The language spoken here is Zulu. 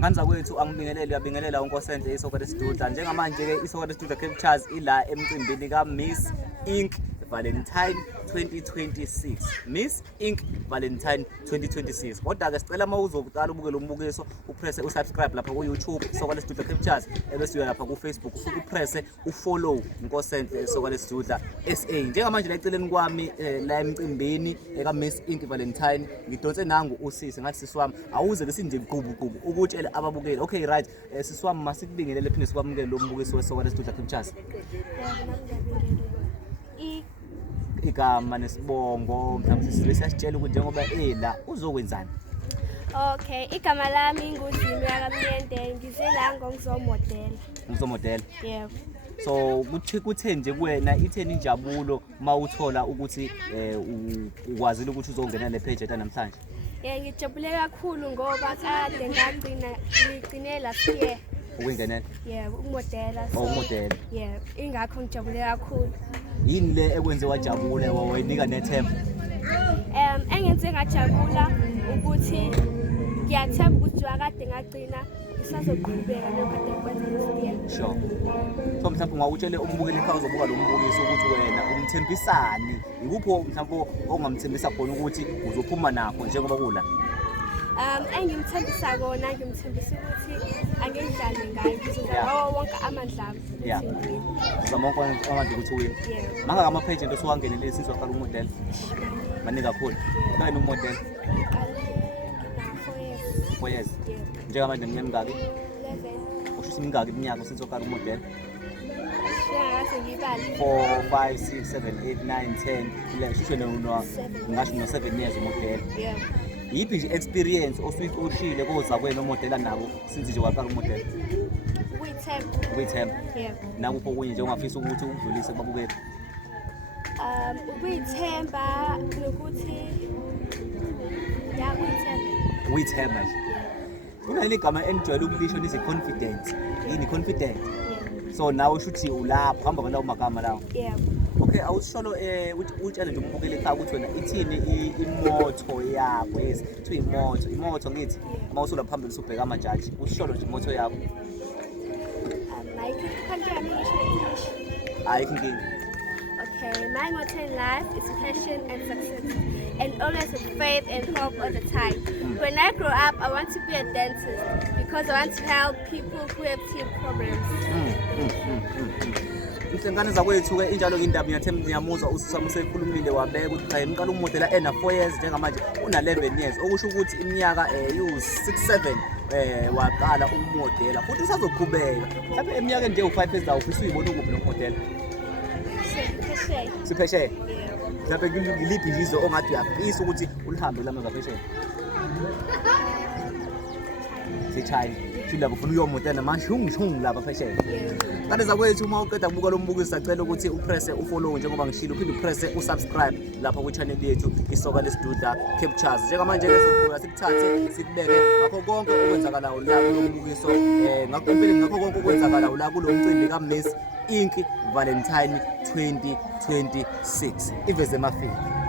Ngani zakwethu angibingelele uyabingelela uNkosente isoka lesidudla njengamanje ke isoka lesidudla Captures ila emcimbini ka Miss Ink Valentine 2026 Miss Ink Valentine 2026 kodwa ke sicela mawuzoqala ubuke lo mbukiso upress usubscribe lapha ku YouTube isoka lesidudla Captures ebese uya lapha ku Facebook ufike upress ufollow Nkosente isoka lesidudla SA njengamanje la eceleni kwami la emcimbini eka Miss Ink Valentine ngidonse nangu usisi ngathi siswami awuze ke sinje gqubu ukutshela ababukeli okay right siswami masikubingelele phinde sikwamukele lo mbukiso wesoka lesidudla Captures igama nesibongo mhlawumbe sisiyasitshela ukuthi njengoba la uzokwenzani. Okay, igama lami nguZimi yakamnyende ngize la ngizomodela. Ngizomodela? Yebo. So kuthe nje kuwena itheni injabulo mawuthola ukuthi ukwazile ukuthi uzongena le page eta namhlanje? Ngijabule kakhulu ngoba kade ngigcine last year. Ukungenela? Yebo, ukumodela. Ukumodela. Yebo, ingakho ngijabule kakhulu. Yini le ekwenze wajabule wawenika nethemba? Engenze ngajabula ukuthi ngiyathemba ukuthi wakade ngagcina isazoqhubeka lokho kade ngikwenza lesiye. Sure. So mhlawumbe ngawutshele umbukeli ekhaya uzobuka lo mbukiso ukuthi wena umthembisani ikupho mhlawumbe ongamthembisa khona ukuthi uzophuma nakho njengoba kula. Engimthembisa kona ngimthembisa ukuthi angidlale ngayo ukuthi wonke amandla ami. Yeah. Zama konke amandla ukuthi wena. Yeah. Manga ama page into siwangenele since waqala umodela. Maningi kakhulu. Kanye nomodela. 4 years. Yeah. Njengamanje neminyaka mingaki? 11. Usho imingaki iminyaka since waqala umodela? Ngase ngibali. 4, 5, 6, 7, 8, 9, 10, 11. Shisho ngasho no 7 years umodela. Yeah. Yiphi nje experience osuyicoshile kozakwena omodela nabo since nje waqala umodela? Ukuyithemba. Yeah. Nakupho kunye nje ungafisa ukuthi ukudlulise kubabukeli. Ukuyithemba nokuthi Ukuyithemba nje. Kunale igama enijwayele ukulisho lithi confident. Yini confident? Yeah. So nawe ushuthi ulapho hamba ngalawo magama lawo. Yeah. Okay, awusisholo utshele nje umbukeli ekhaya ukuthi wena ithini imotto yakho yes kuthiwa imotto ngithi uma usula phambili usubheka amajaji usisholo nje imotto yakho. Ayikho inkinga. Okay, my motto in life is passion and success, and always with faith and hope all the time. When I grow up, I want to be a dentist because I want to help people who have teeth problems. Mhlengane zakwethu ke injalo indaba ngiyathemba ngiyamuzwa usisami usekhulumile wabeka ukuthi cha imqala umodela ena 4 years njengamanje una 11 years okusho ukuthi iminyaka u6 7 waqala umodela futhi usazoqhubeka mhlawumbe eminyakeni nje u5 years ufisa uyibona ukuphi nomodela siphesheya mhlawumbe ngiliphi nje izo ongathi uyafisa ukuthi ulihambe lama ngaphesheya seChina silabo ufuna uyomodela mashung lapha phesheya kanti zakwethu uma uqeda ukubuka lo mbukiso sacela ukuthi upress ufollow njengoba ngishilo uphinde upress usubscribe lapha ku channel yethu isoka lesidudla Captures njengamanje ke sokubuka sikuthathe sikubeke ngakho konke okwenzakalayo la kulo mbukiso ngakho empeleni ngakho konke okwenzakalayo la kulo mcimbi ka Miss Ink Valentine 2026 iveze mafika.